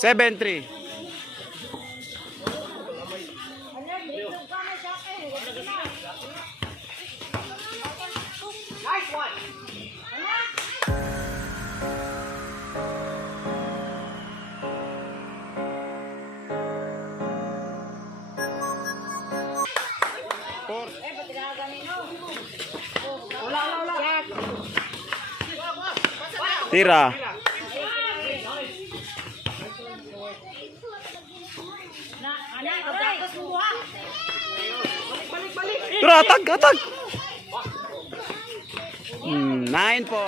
Seven, three. Nice one. Tira. Tira, atag, atag. 9 po.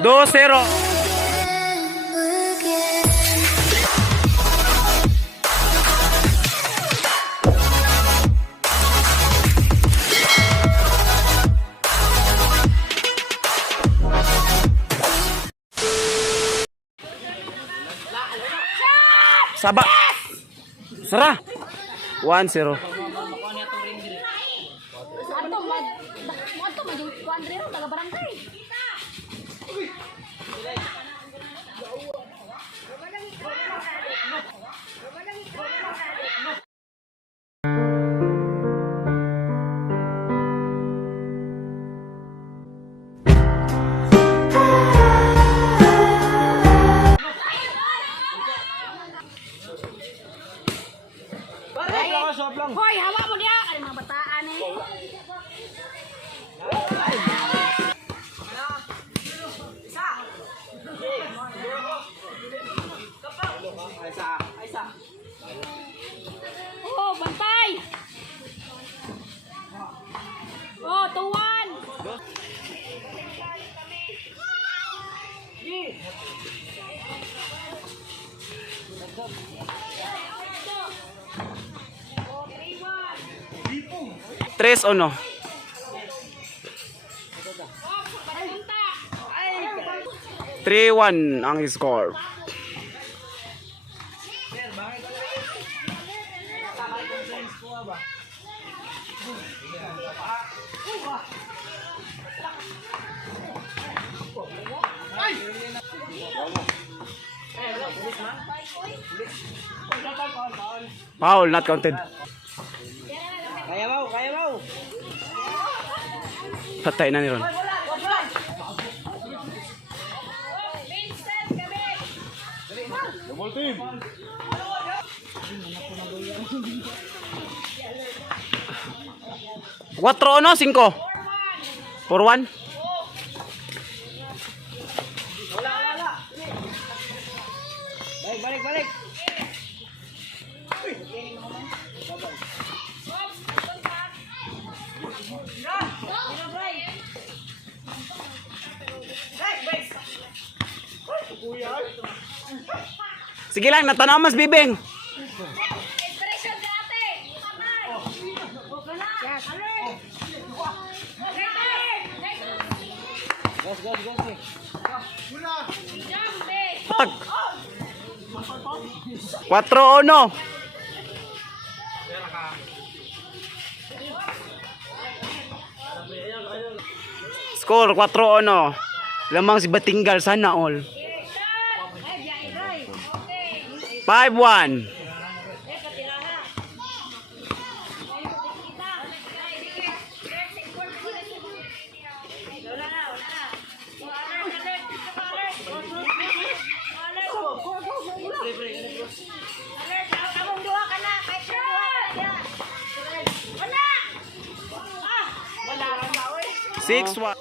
Dos, zero. Saba. Sara. 1-0. Hoy, hawa mo niya. Ay, mga bataan eh. Oh, bantay. Oh, tuwan. Tres o no? 3-1 ang score. Foul, not counted. Kaya mo, kaya mo. Patay na ni Ron. Double team. Cuatro o no? 5. 4-1. Wala. Balik. Sige lang, natanaw mas bibing. Tag. 4-1. Score 4-1. Lamang si Batinggal sana all. 5-1. Six one.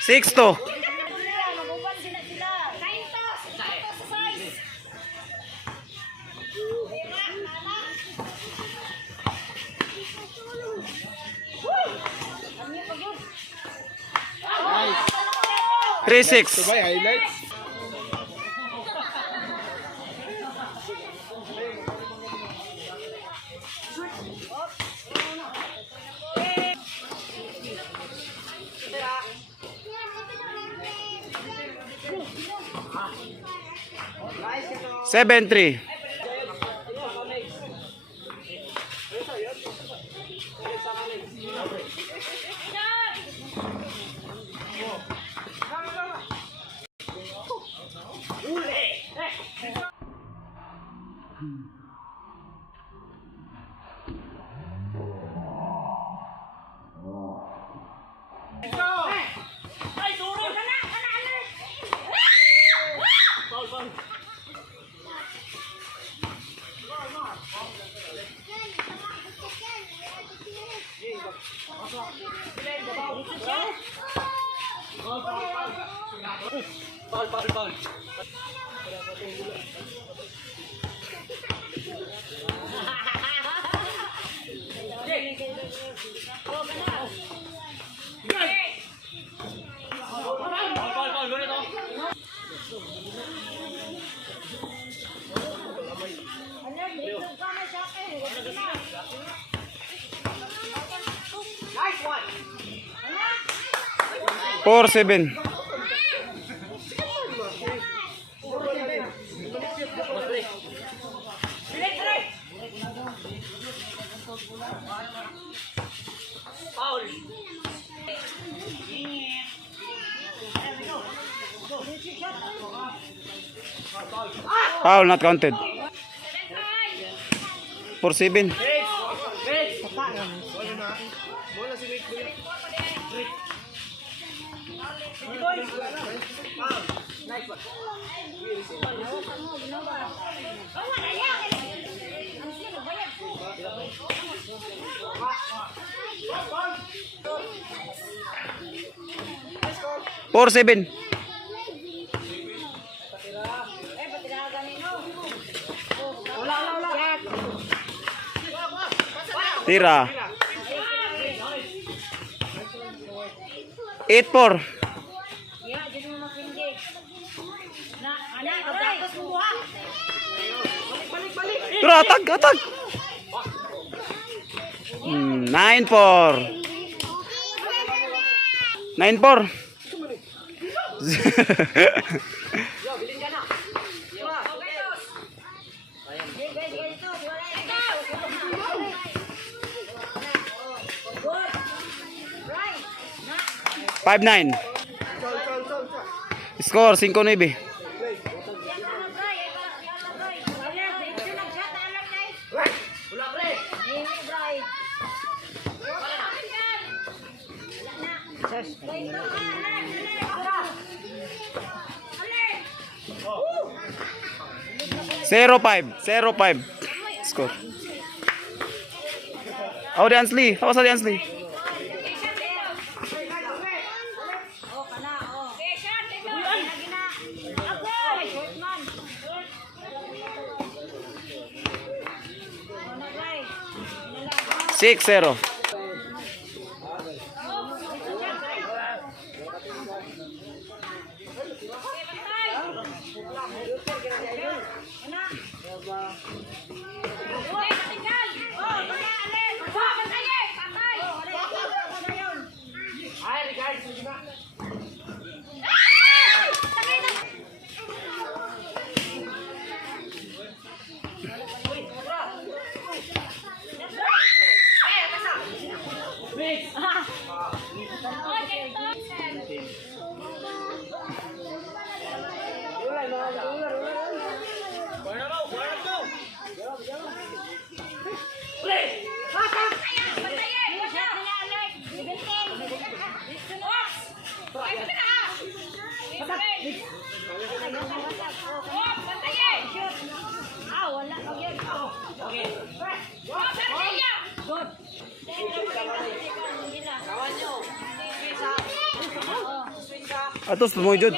Six to. 3-6. Sabay, highlights. Nice ito. 7-3. Ay, duro ka na! Ball. 4-7. Foul, not counted. 4-7. Four seven. Tira. 8-4. Tira, atag. 9-4. 9-4. Five nine. Score 5-9. Zero five. Score. Oh, the Ansley. How was the Ansley? Six zero. Atos tumujud.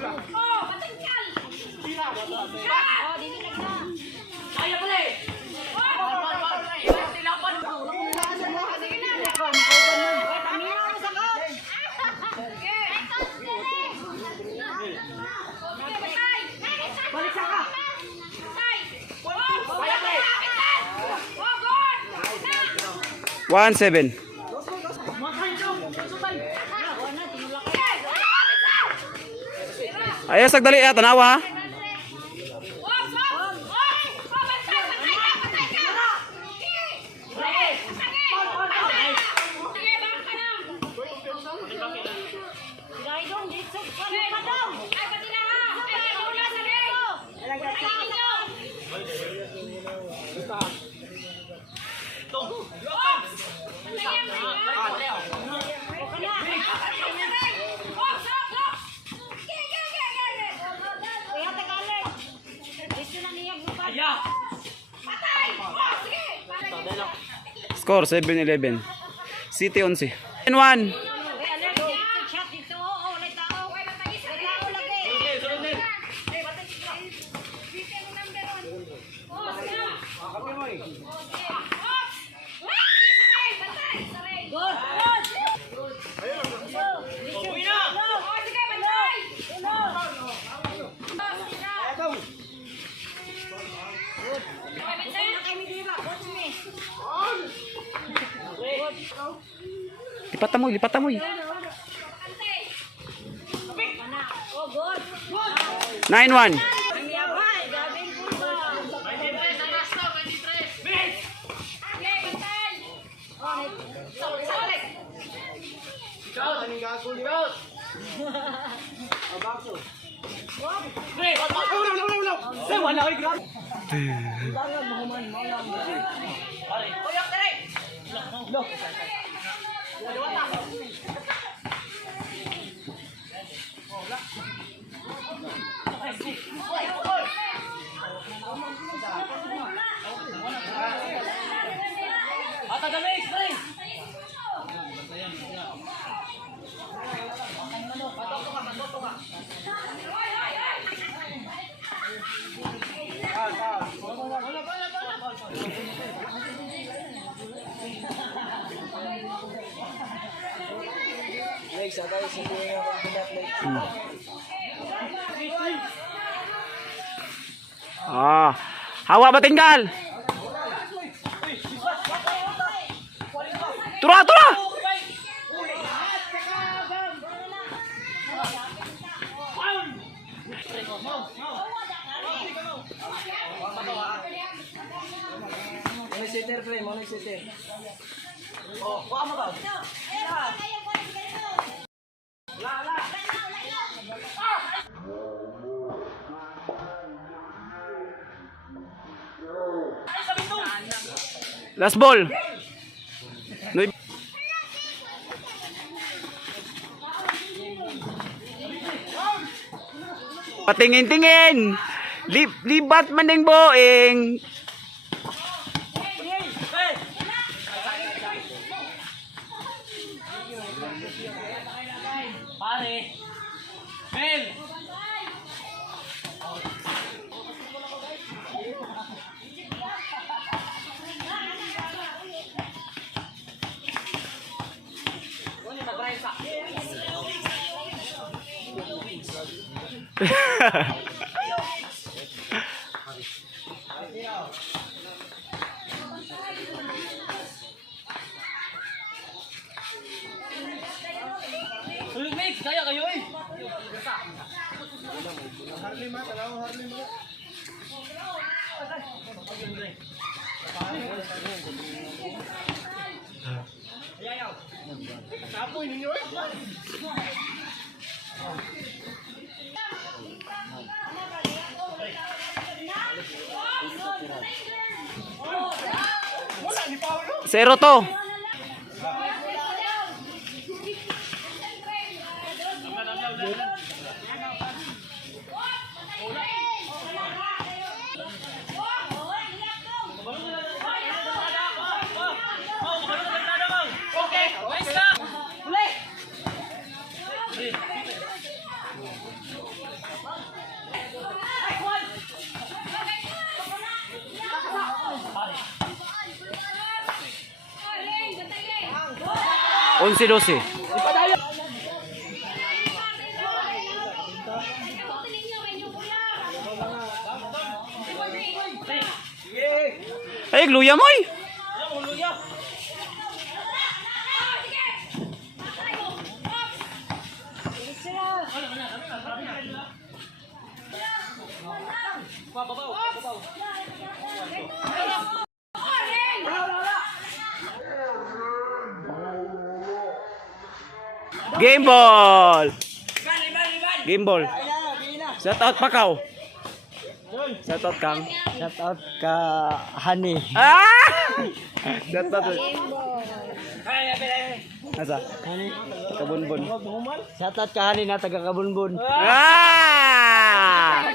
Oh, patanggal. Oh, dili lagi na. Kaya pala eh. Balik sa ka. One, 7. Ayos, sagdali ya, tanawa ha. Score 7-11. City 11. 1. Lipatamoy, lipatamoy. 9-1. Ah, hawa ba tinggal? Tura, tura. Sitter pre, mo sitter. Oh, kuha mo ba? Last ball. Noy. Patingin-tingin. Libat man ding boing. Pare. Mel. Mix, kaya kayo eh. Sapoy ninyo eh. Zero to. 11-12. Ipadayo. Ay, luya mo eh. Game ball. Game ball. Shout out Pakaw. Shout out Kang. Shout out ka Honey. Ah! Shout out. Asa? Honey. Kabunbun. Shout out ka Honey na taga Kabunbun. Ah!